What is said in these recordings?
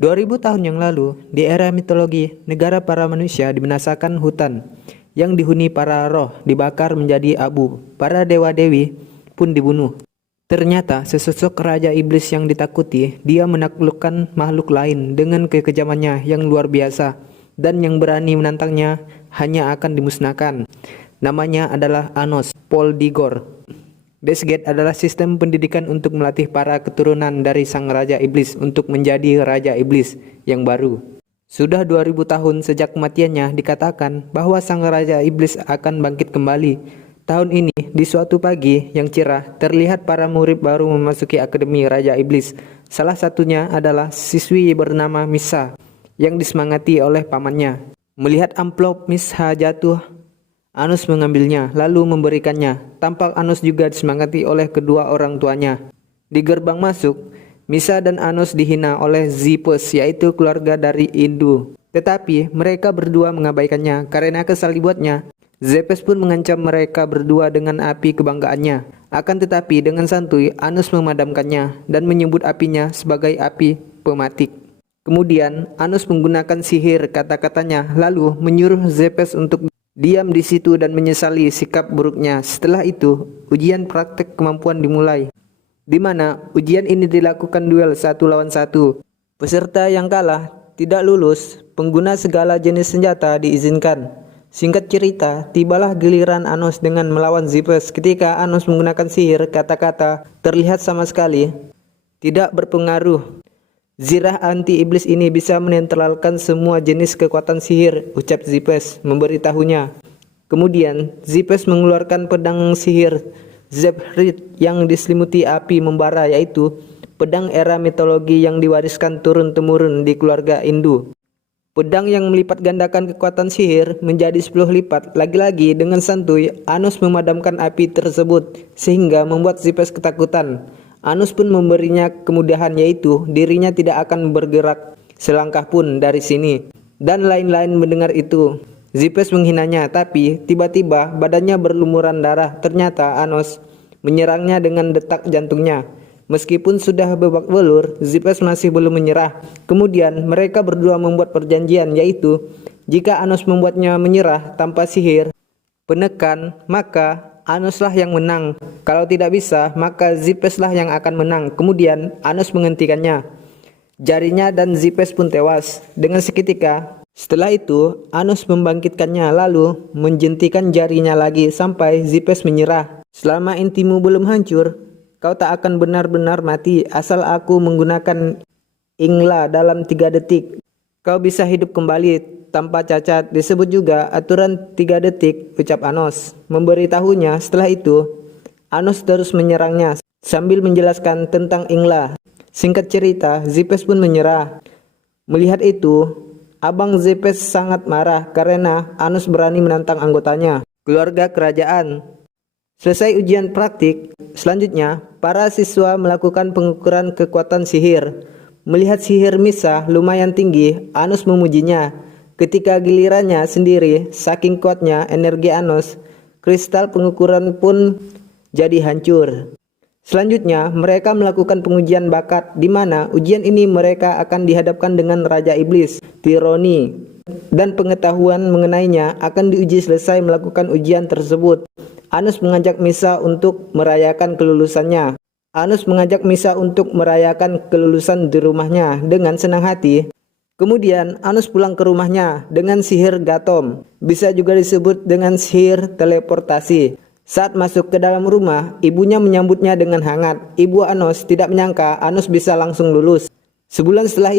2000 tahun yang lalu, di era mitologi, negara para manusia dibinasakan hutan yang dihuni para roh dibakar menjadi abu. Para dewa-dewi pun dibunuh. Ternyata sesosok raja iblis yang ditakuti, dia menaklukkan makhluk lain dengan kekejamannya yang luar biasa, dan yang berani menantangnya hanya akan dimusnahkan. Namanya adalah Anos Poldigor. Death Gate adalah sistem pendidikan untuk melatih para keturunan dari sang Raja Iblis untuk menjadi Raja Iblis yang baru. Sudah 2000 tahun sejak kematiannya dikatakan bahwa sang Raja Iblis akan bangkit kembali. Tahun ini, di suatu pagi yang cerah, terlihat para murid baru memasuki Akademi Raja Iblis. Salah satunya adalah siswi bernama Misa yang disemangati oleh pamannya. Melihat amplop Misa jatuh, Anos mengambilnya lalu memberikannya. Tampak Anos juga disemangati oleh kedua orang tuanya. Di gerbang masuk, Misa dan Anos dihina oleh Zipes, yaitu keluarga dari Indu. Tetapi mereka berdua mengabaikannya karena kesal dibuatnya. Zepes pun mengancam mereka berdua dengan api kebanggaannya. Akan tetapi dengan santuy, Anos memadamkannya dan menyebut apinya sebagai api pematik. Kemudian Anos menggunakan sihir kata-katanya lalu menyuruh Zepes untuk diam di situ dan menyesali sikap buruknya. Setelah itu, ujian praktek kemampuan dimulai, di mana ujian ini dilakukan duel 1 lawan 1. Peserta yang kalah tidak lulus, pengguna segala jenis senjata diizinkan. Singkat cerita, tibalah giliran Anos dengan melawan Zepes. Ketika Anos menggunakan sihir kata-kata, terlihat sama sekali tidak berpengaruh. Zirah anti-iblis ini bisa menetralkan semua jenis kekuatan sihir, ucap Zepes memberitahunya. Kemudian, Zepes mengeluarkan pedang sihir Zephyr yang diselimuti api membara, yaitu pedang era mitologi yang diwariskan turun-temurun di keluarga Indu. Pedang yang melipat gandakan kekuatan sihir menjadi 10 lipat. Lagi-lagi dengan santuy, Anos memadamkan api tersebut sehingga membuat Zepes ketakutan. Anos pun memberinya kemudahan, yaitu dirinya tidak akan bergerak selangkah pun dari sini. Dan lain-lain mendengar itu. Zepes menghinanya, tapi tiba-tiba badannya berlumuran darah. Ternyata Anos menyerangnya dengan detak jantungnya. Meskipun sudah babak belur, Zepes masih belum menyerah. Kemudian mereka berdua membuat perjanjian, yaitu jika Anos membuatnya menyerah tanpa sihir penekan, maka Anoslah yang menang. Kalau tidak bisa, maka Zepeslah yang akan menang. Kemudian Anos menghentikannya. Jarinya dan Zepes pun tewas dengan seketika. Setelah itu, Anos membangkitkannya lalu menjentikan jarinya lagi sampai Zepes menyerah. Selama intimu belum hancur, kau tak akan benar-benar mati asal aku menggunakan Ingla dalam 3 detik. Kau bisa hidup kembali tanpa cacat, disebut juga aturan 3 detik, ucap Anos. Memberitahunya. Setelah itu, Anos terus menyerangnya sambil menjelaskan tentang Ingla. Singkat cerita, Zepes pun menyerah. Melihat itu, Abang Zepes sangat marah karena Anos berani menantang anggotanya. Keluarga kerajaan. Selesai ujian praktik, selanjutnya para siswa melakukan pengukuran kekuatan sihir. Melihat sihir Misa lumayan tinggi, Anos memujinya. Ketika gilirannya sendiri, saking kuatnya energi Anos, kristal pengukuran pun jadi hancur. Selanjutnya, mereka melakukan pengujian bakat, di mana ujian ini mereka akan dihadapkan dengan Raja Iblis, Tironi, dan pengetahuan mengenainya akan diuji selesai melakukan ujian tersebut. Anos mengajak Misa untuk merayakan kelulusannya. Anos mengajak Misa untuk merayakan kelulusan di rumahnya dengan senang hati. Kemudian Anos pulang ke rumahnya dengan sihir Gatom, bisa juga disebut dengan sihir teleportasi. Saat masuk ke dalam rumah, ibunya menyambutnya dengan hangat. Ibu Anos tidak menyangka Anos bisa langsung lulus. Sebulan setelah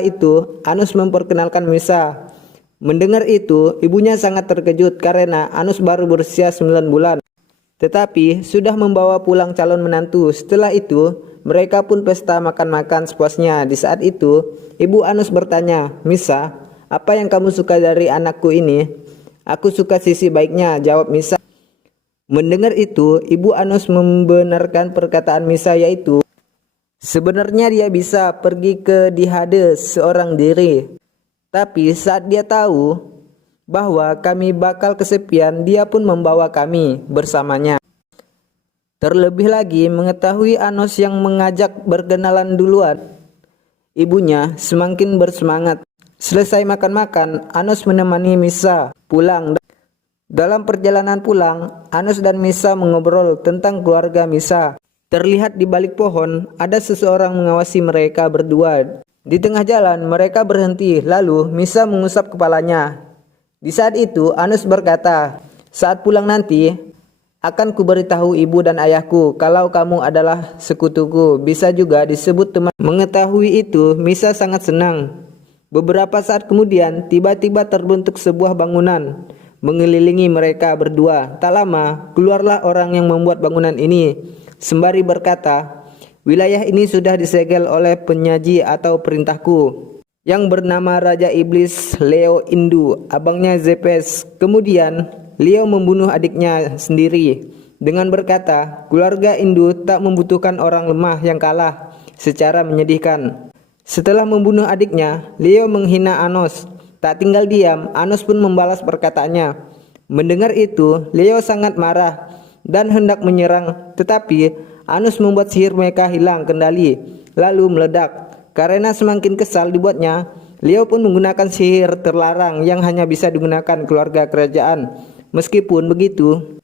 itu, Anos memperkenalkan Misa. Mendengar itu, ibunya sangat terkejut karena Anos baru berusia 9 bulan. Tetapi sudah membawa pulang calon menantu. Setelah itu, mereka pun pesta makan-makan sepuasnya. Di saat itu, ibu Anos bertanya, "Misa, apa yang kamu suka dari anakku ini?" "Aku suka sisi baiknya," jawab Misa. Mendengar itu, ibu Anos membenarkan perkataan Misa, yaitu sebenarnya dia bisa pergi ke Dihade seorang diri. Tapi saat dia tahu bahwa kami bakal kesepian, dia pun membawa kami bersamanya. Terlebih lagi mengetahui Anos yang mengajak berkenalan duluan, ibunya semakin bersemangat. Selesai makan-makan, Anos menemani Misa pulang. Dalam perjalanan pulang, Anos dan Misa mengobrol tentang keluarga Misa. Terlihat di balik pohon ada seseorang mengawasi mereka berdua. Di tengah jalan mereka berhenti, lalu Misa mengusap kepalanya. Di saat itu Anos berkata, "Saat pulang nanti akan kuberitahu ibu dan ayahku kalau kamu adalah sekutuku." Bisa juga disebut teman. Mengetahui itu, Misa sangat senang. Beberapa saat kemudian, tiba-tiba terbentuk sebuah bangunan mengelilingi mereka berdua. Tak lama, keluarlah orang yang membuat bangunan ini, sembari berkata, "Wilayah ini sudah disegel oleh penyaji atau perintahku yang bernama Raja Iblis Leo Indu, abangnya Zepes." Kemudian, Leo membunuh adiknya sendiri dengan berkata, "Keluarga Indu tak membutuhkan orang lemah yang kalah." Secara menyedihkan, setelah membunuh adiknya, Leo menghina Anos. Tak tinggal diam, Anos pun membalas perkataannya. Mendengar itu, Leo sangat marah dan hendak menyerang, tetapi Anos membuat sihir mereka hilang kendali, lalu meledak. Karena semakin kesal dibuatnya, Leo pun menggunakan sihir terlarang yang hanya bisa digunakan keluarga kerajaan. Meskipun begitu,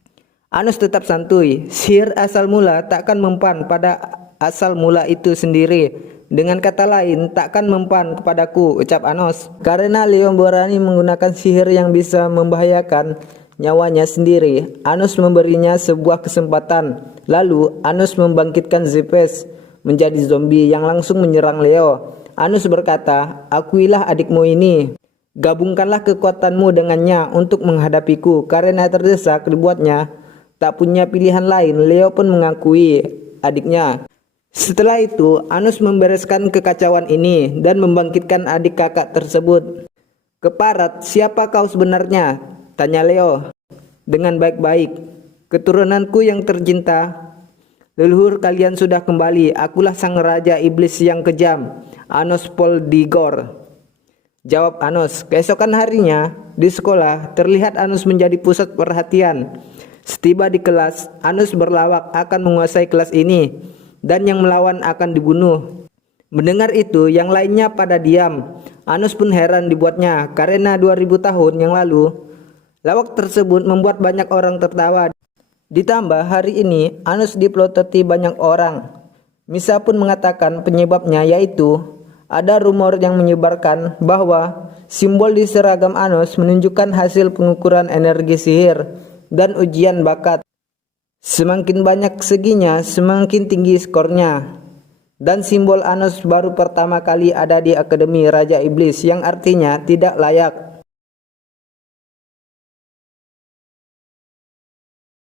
Anos tetap santuy. Sihir asal mula takkan mempan pada asal mula itu sendiri. Dengan kata lain, takkan mempan kepadaku, ucap Anos. Karena Leo berani menggunakan sihir yang bisa membahayakan nyawanya sendiri, Anos memberinya sebuah kesempatan. Lalu Anos membangkitkan Zepes menjadi zombie yang langsung menyerang Leo. Anos berkata, "Akuilah adikmu ini. Gabungkanlah kekuatanmu dengannya untuk menghadapiku." Karena terdesak dibuatnya tak punya pilihan lain, Leo pun mengakui adiknya. Setelah itu, Anos membereskan kekacauan ini dan membangkitkan adik kakak tersebut. "Keparat, siapa kau sebenarnya?" tanya Leo dengan baik-baik. "Keturunanku yang tercinta, leluhur kalian sudah kembali. Akulah sang raja iblis yang kejam, Anos Poldigor," jawab Anos. Keesokan harinya, di sekolah, terlihat Anos menjadi pusat perhatian. Setiba di kelas, Anos berlawak akan menguasai kelas ini, dan yang melawan akan dibunuh. Mendengar itu, yang lainnya pada diam. Anos pun heran dibuatnya, karena 2000 tahun yang lalu, lawak tersebut membuat banyak orang tertawa. Ditambah hari ini, Anos diplototi banyak orang. Misa pun mengatakan penyebabnya, yaitu ada rumor yang menyebarkan bahwa simbol di seragam Anos menunjukkan hasil pengukuran energi sihir dan ujian bakat. Semakin banyak seginya, semakin tinggi skornya. Dan simbol Anos baru pertama kali ada di Akademi Raja Iblis, yang artinya tidak layak.